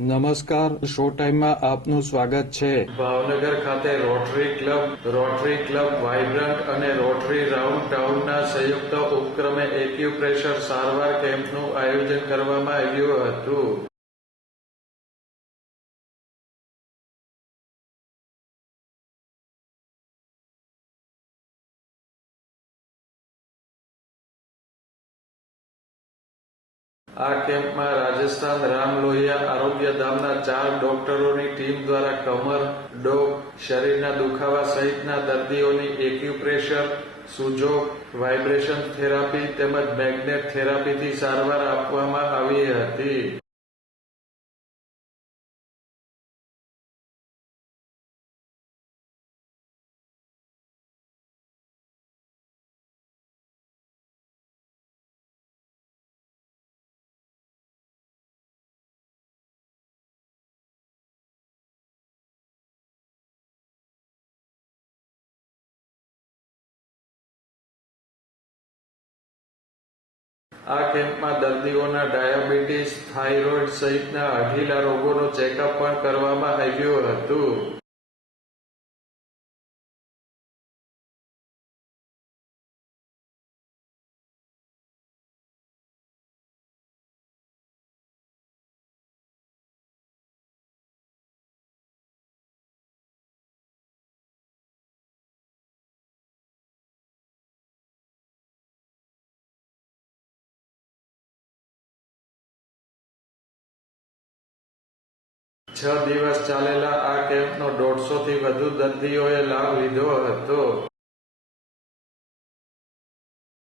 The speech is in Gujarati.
નમસ્કાર, શો ટાઈમમાં આપનું સ્વાગત છે. ભાવનગર ખાતે રોટરી ક્લબ વાઇબ્રન્ટ અને રોટરી રાઉન્ડ ટાઉનના સંયુક્ત ઉપક્રમે એક્યુપ્રેશર સારવાર કેમ્પનું આયોજન કરવામાં આવ્યું હતું. આ કેમ્પમાં રાજસ્થાન રામલોહિયા આરોગ્યધામના 4 ડોક્ટરોની ટીમ દ્વારા કમર, ડોક, શરીરના દુખાવા સહિતના દર્દીઓની એક્યુપ્રેશર, સુજોગ, વાઇબ્રેશન થેરાપી તેમજ મેગ્નેટ થેરાપીથી સારવાર આપવામાં આવી હતી. આ કેમ્પમાં દર્દીઓના ડાયાબિટીસ, થાઇરોઇડ સહિતના હઠીલા રોગોનું ચેકઅપ પણ કરવામાં આવ્યું હતું. છ દિવસ ચાલેલા આ કેમ્પનો 150થી વધુ દર્દીઓએ લાભ લીધો હતો.